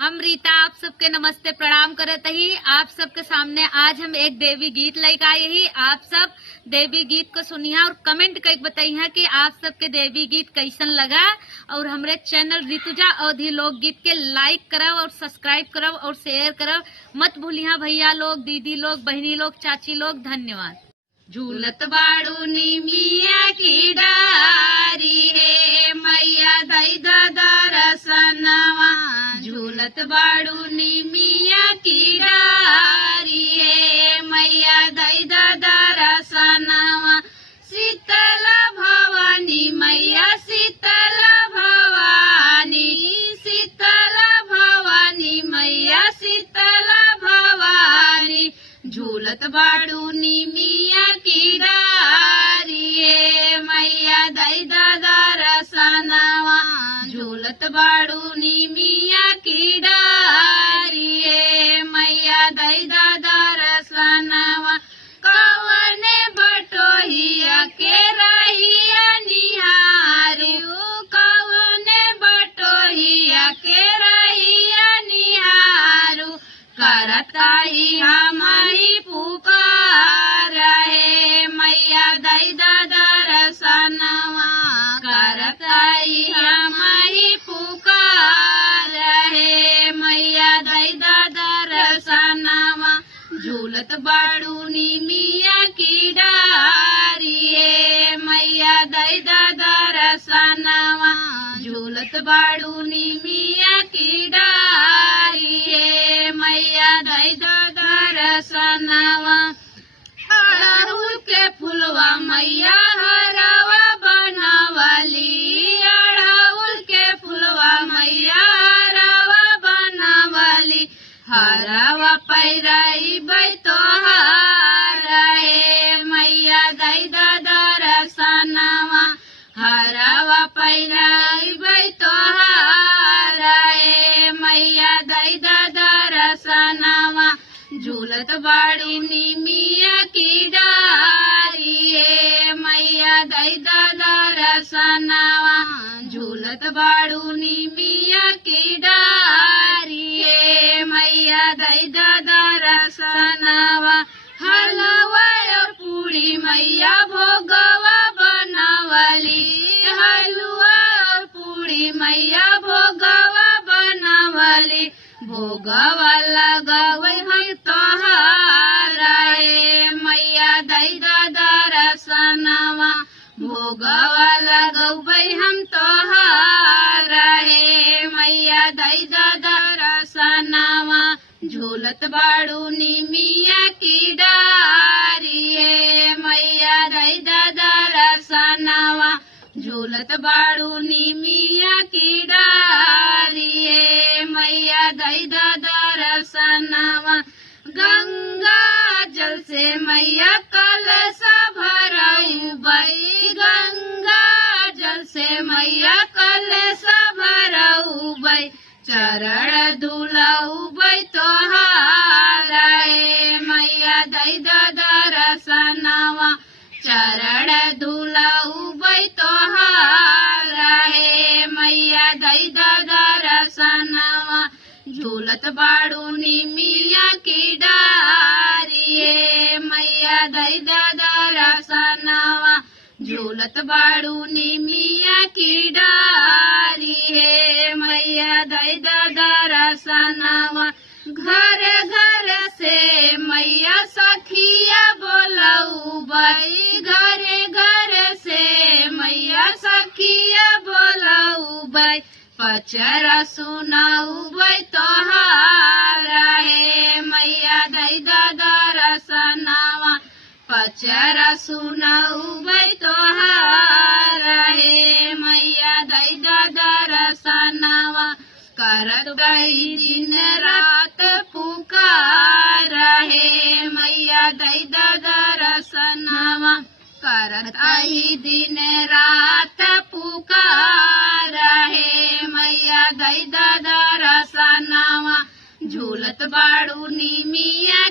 हम रीता आप सबके नमस्ते प्रणाम करत ही। आप सबके सामने आज हम एक देवी गीत लेकर आए ही। आप सब देवी गीत को सुनिया और कमेंट करके बताइए कि आप सबके देवी गीत कैसन लगा। और हमारे चैनल ऋतुजा अवधि लोकगीत के लाइक करब और सब्सक्राइब करब और शेयर करब मत भूलिया भैया लोग, दीदी लोग, बहनी लोग, चाची लोग। धन्यवाद। झूलत बाड़ू निमिया की डारी है मैया दई दरसनवा। झूलत बाड़ू निमिया की डारी है मैया दई दरसनवा। शीतल भवानी मैया शीतल भवानी, शीतल भवानी मैया शीतल भवानी। झूलत बाड़ू निमिया की डारी है मैया दई दरसनवा। झूलत बाड़ू निमिया की डारी है मैया दई दरसनवा। कवने बटोहिया के रहिया निहारू, कवने बटोहिया के रहिया निहारू। करताई हमही पुकार है मैया दई दरसनवा। करताई हमही पुकार है मैया दई दरसनवा। झूलत बाड़ू निमिया की डारी है मैया दई दरसनवा। झूलत बाड़ू निमिया की डारी है मैया दई दरसनवा। अड़हुल के फुलवा मैया हरवा बनवली, अड़हुल के फुलवा मैया हरवा बनवली। हरवा पैराई तोहार है मैया दई दरसनवा। हरवा पैराई तोहार है मैया दई दरसनवा। झूलत बाड़ू निमिया की डारी है मैया दई दरसनवा। झूलत बाड़ू निमिया की डारी है मैया दई दरसनवा। हलवा और पूरी मैया भोगवा बनवली, हलवा और पूरी मैया भोगवा बनवली। भोगवा लगवै है तोहार है मैया दई दरसनवा। भोगवा लगवै हम तोहार है मैया दई दरसनवा। झूलत बाड़ू निमिया की डारी है मैया दई दरसनवा। झूलत बाड़ू निमिया की डारी है मैया दई दरसनवा। गंगा जल से मैया कलश भरऊ बई, गंगा जल से मैया कलश भरऊ बई। चरण धुलऊ बई तोहार है मैया दई दरसनवा। चरण धुलऊ बई तोहार है मैया दई दरसनवा। झूलत बाड़ू निमिया की डारी है मैया दई दरसनवा। झूलत बाड़ू निमिया की डारी है मैया दई दरसनवा। घर घर से मैया सखिया बोलऊ बई, घर घर से मैया सखिया बोलऊ बई। पचरा सुनाऊ बई तोहार है मैया दई दरसनवा। पचरा सुनाऊ बई तोहार है मैया दई दरसनवा। करत गई दिन रात पुकार है मैया दई दरसनवा। करत आई दिन रात पुकार है मैया दई दरसनवा। झूलत बाड़ू निमिया